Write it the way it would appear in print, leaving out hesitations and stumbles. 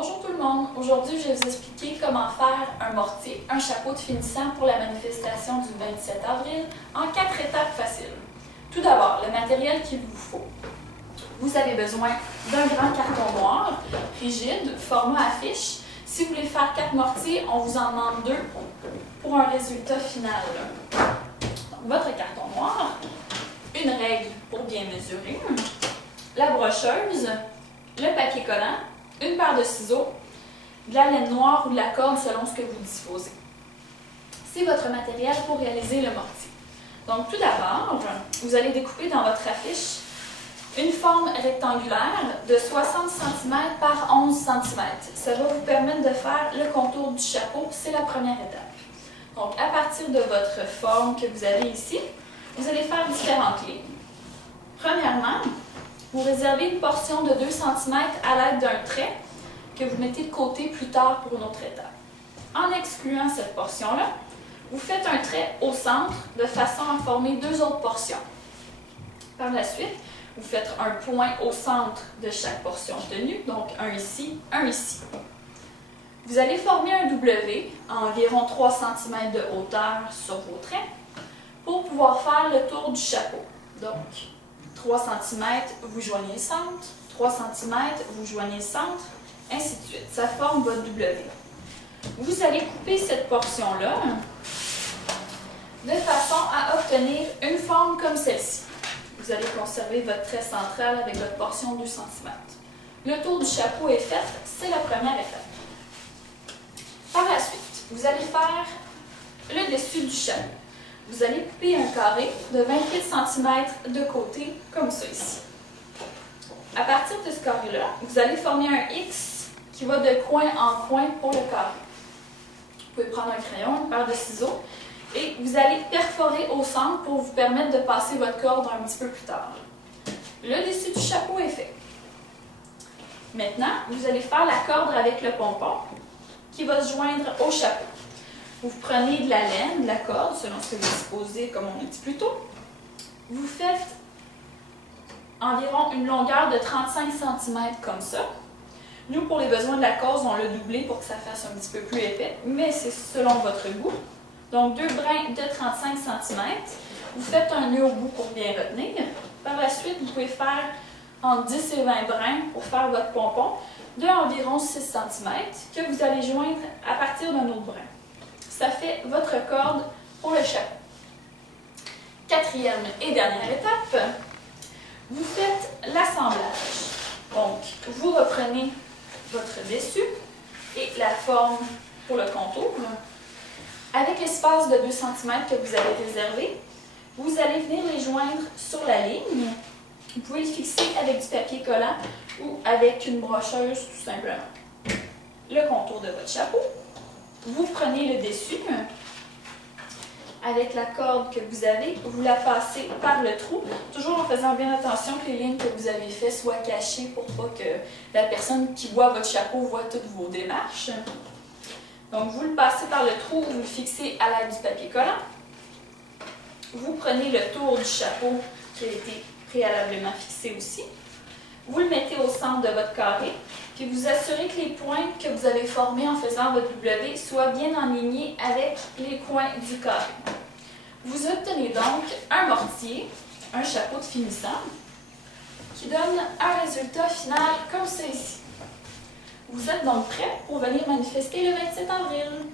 Bonjour tout le monde, aujourd'hui je vais vous expliquer comment faire un mortier, un chapeau de finissant pour la manifestation du 27 avril en 4 étapes faciles. Tout d'abord, le matériel qu'il vous faut. Vous avez besoin d'un grand carton noir, rigide, format affiche. Si vous voulez faire 4 mortiers, on vous en demande 2 pour un résultat final. Donc, votre carton noir, une règle pour bien mesurer, la brocheuse, le papier collant, une paire de ciseaux, de la laine noire ou de la corde selon ce que vous disposez. C'est votre matériel pour réaliser le mortier. Donc tout d'abord, vous allez découper dans votre affiche une forme rectangulaire de 60 cm par 11 cm. Ça va vous permettre de faire le contour du chapeau, c'est la première étape. Donc à partir de votre forme que vous avez ici, vous allez faire différentes lignes. Premièrement, vous réservez une portion de 2 cm à l'aide d'un trait que vous mettez de côté plus tard pour une autre étape. En excluant cette portion-là, vous faites un trait au centre de façon à former 2 autres portions. Par la suite, vous faites un point au centre de chaque portion tenue, donc un ici, un ici. Vous allez former un W à environ 3 cm de hauteur sur vos traits pour pouvoir faire le tour du chapeau. Donc, 3 cm, vous joignez le centre, 3 cm, vous joignez le centre, ainsi de suite. Ça forme votre W. Vous allez couper cette portion-là de façon à obtenir une forme comme celle-ci. Vous allez conserver votre trait central avec votre portion de 2 cm. Le tour du chapeau est fait, c'est la première étape. Par la suite, vous allez faire le dessus du chapeau. Vous allez couper un carré de 28 cm de côté, comme ça ici. À partir de ce carré-là, vous allez former un X qui va de coin en coin pour le carré. Vous pouvez prendre un crayon, une paire de ciseaux, et vous allez perforer au centre pour vous permettre de passer votre corde un petit peu plus tard. Le dessus du chapeau est fait. Maintenant, vous allez faire la corde avec le pompon qui va se joindre au chapeau. Vous prenez de la laine, de la corde, selon ce que vous disposez, comme on a dit plus tôt. Vous faites environ une longueur de 35 cm comme ça. Nous, pour les besoins de la cause, on l'a doublé pour que ça fasse un petit peu plus épais, mais c'est selon votre goût. Donc, 2 brins de 35 cm. Vous faites un nœud au bout pour bien retenir. Par la suite, vous pouvez faire entre 10 et 20 brins pour faire votre pompon de environ 6 cm que vous allez joindre à partir d'un autre brin. Ça fait votre corde pour le chapeau. Quatrième et dernière étape, vous faites l'assemblage. Donc, vous reprenez votre dessus et la forme pour le contour. Avec l'espace de 2 cm que vous avez réservé, vous allez venir les joindre sur la ligne. Vous pouvez le fixer avec du papier collant ou avec une brocheuse tout simplement. Le contour de votre chapeau. Vous prenez le dessus, avec la corde que vous avez, vous la passez par le trou, toujours en faisant bien attention que les lignes que vous avez faites soient cachées pour pas que la personne qui voit votre chapeau voit toutes vos démarches. Donc vous le passez par le trou, vous le fixez à l'aide du papier collant. Vous prenez le tour du chapeau qui a été préalablement fixé aussi. Vous le mettez au centre de votre carré, puis vous assurez que les points que vous avez formés en faisant votre W soient bien alignés avec les coins du carré. Vous obtenez donc un mortier, un chapeau de finissant, qui donne un résultat final comme celui-ci. Vous êtes donc prêt pour venir manifester le 27 avril.